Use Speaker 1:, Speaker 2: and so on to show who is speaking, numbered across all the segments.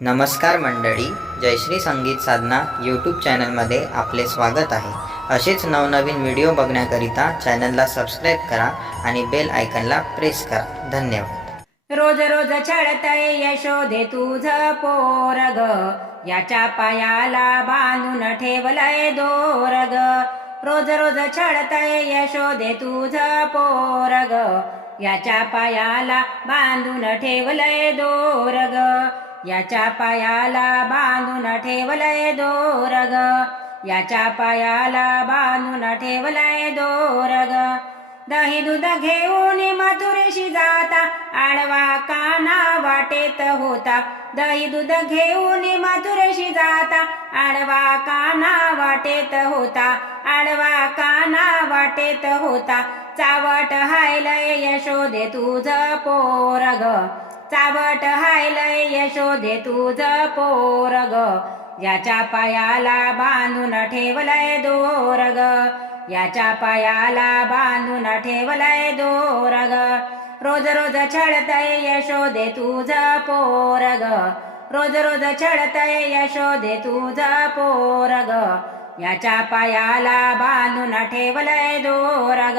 Speaker 1: नमस्कार मंडळी जयश्री संगीत साधना यूट्यूब चॅनलमध्ये आपले स्वागत आहे. असेच नवनवीन व्हिडिओ बघण्याकरिता चॅनलला सबस्क्राईब करा आणि बेल आयकनला प्रेस करा. धन्यवाद.
Speaker 2: रोज रोज छळतय यशोधे तुझ पोरग. याच्या पायाला बांधून ठेवलंय दोरग. रोज रोज छळतय यशोधे तुझ पोरग. याच्या पायाला बांधून ठेवलंय दोरग. याच्या पायाला बांधून ठेवलंय दोरग. याच्या पायाला बांधून ठेवलंय दोरग. दही दूध घेऊन मथुरेशी जाता आडवा काना वाटेत होता. दही दूध घेऊन मथुरेशी जाता आडवा काना वाटेत होता. आडवा काना वाटेत होता. चावट हायलय यशोदे तुझ पोरग. चावट हायलय यशोधे तुझ पोरग. याच्या पायाला बांधून ठेवलय दोरग. याच्या पायाला बांधून ठेवलय दोरग. रोज रोज छळतय यशोधे तुझ पोरग. रोज रोज छळतय यशोधे तुझ पोरग. याच्या पायाला बांधून ठेवलय दोरग.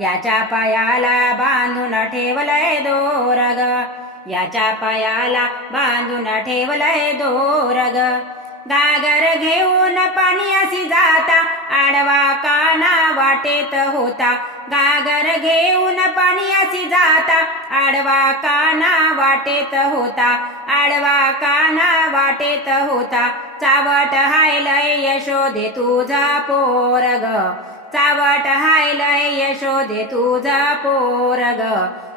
Speaker 2: याच्या पायाला बांधून ठेवलंय दोरग याच्या पायाला बांधून ठेवलंय दोरग गागर घेऊन पाण्याशी जाता आडवा काना वाटेत होता. गागर घेऊन पाण्याशी जाता आडवा काना वाटेत होता. आडवा काना वाटेत होता. चावट हायलय यशोदे तुझा पोरग. चावट हायलय यशोदे तुझा पोरग.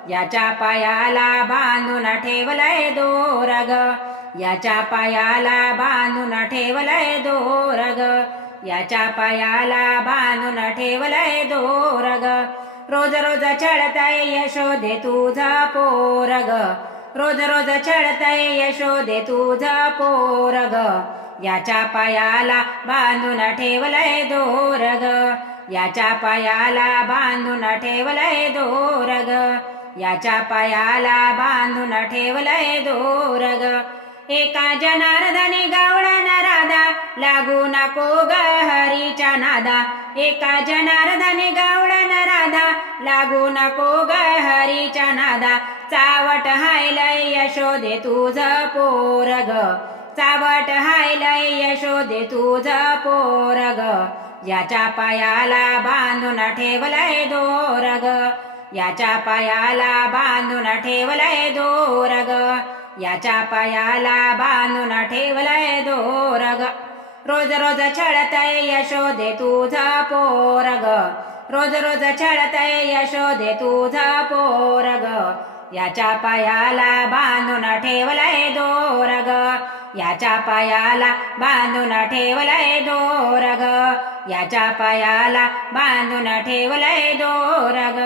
Speaker 2: याच्या पायाला बांधून ठेवलय दोरग. याच्या पायाला बांधून ठेवलय दोरग. याच्या पायाला बांधून ठेवलय दोरग. रोज रोज चढतय यशोदे तुझा पोरग. रोज रोज चढतय यशोदे तुझा पोरग. याच्या पायाला बांधून ठेवलय दोरग. याच्या पायाला बांधून ठेवलंय दोरग. याच्या पायाला बांधून ठेवलंय दोरग. एका जनार्दनी गावळण राधा लागू नको ग हरीच्या नादा. एका जनार्दनी गावळण राधा लागू नको ग हरीच्या नादा. चावट हायलय यशोदे तुझ पोरग. चावट हायलय यशोदे तुझ पोरग. याच्या पायाला बांधून ठेवलंय दोरग. याच्या पायाला बांधून ठेवलंय दोरग. याच्या पायाला बांधून ठेवलंय दोरग. रोज रोज छळतय यशोदे तुझा पोरग. रोज रोज छळतय यशोदे तुझा पोरग. याच्या पायाला बांधून ठेवलंय दोरग. याच्या पायाला बांधून ठेवलंय दोरग. याच्या पायाला बांधून ठेवलंय दोरग.